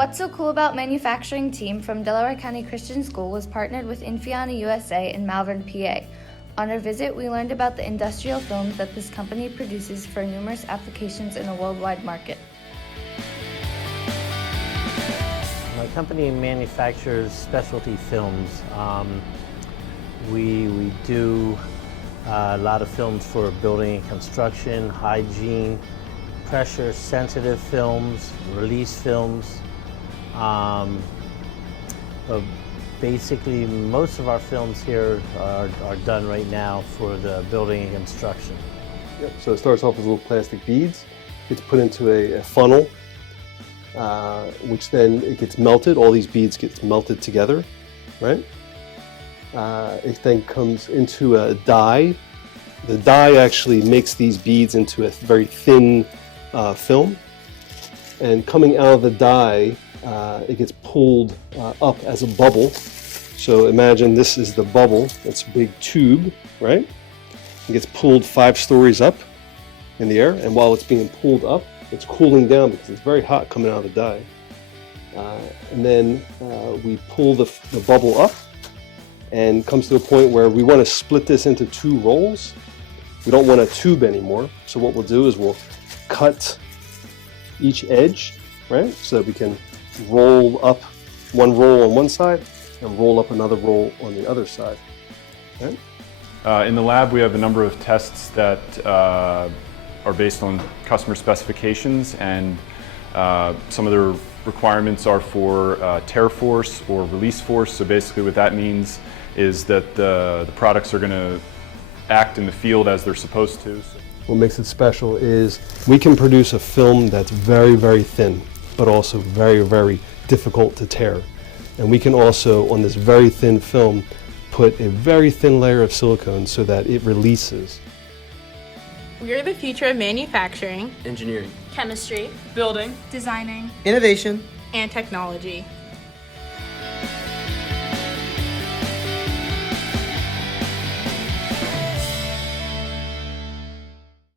What's So Cool About Manufacturing team from Delaware County Christian School was partnered with Infiana USA in Malvern, PA. On our visit, we learned about the industrial films that this company produces for numerous applications in a worldwide market. My company manufactures specialty films. We do a lot of films for building and construction, hygiene, pressure-sensitive films, release films. But basically, most of our films here are done right now for the building and construction. Yep. So it starts off with little plastic beads. It's put into a funnel, which then it gets melted. All these beads get melted together, right? It then comes into a die. The die actually makes these beads into a very thin film. And coming out of the die, it gets pulled up as a bubble. So imagine this is the bubble. It's a big tube, right? It gets pulled 5 stories up in the air, and while it's being pulled up, it's cooling down because it's very hot coming out of the die. And then we pull the bubble up, and comes to a point where we want to split this into 2 rolls. We don't want a tube anymore. So what we'll do is we'll cut each edge, right? So that we can roll up one roll on one side and roll up another roll on the other side. Right? In the lab, we have a number of tests that are based on customer specifications, and some of the requirements are for tear force or release force. So basically what that means is that the products are going to act in the field as they're supposed to. What makes it special is we can produce a film that's very, very thin, but also very, very difficult to tear. And we can also, on this very thin film, put a very thin layer of silicone so that it releases. We are the future of manufacturing, engineering, chemistry, building, designing, innovation, and technology.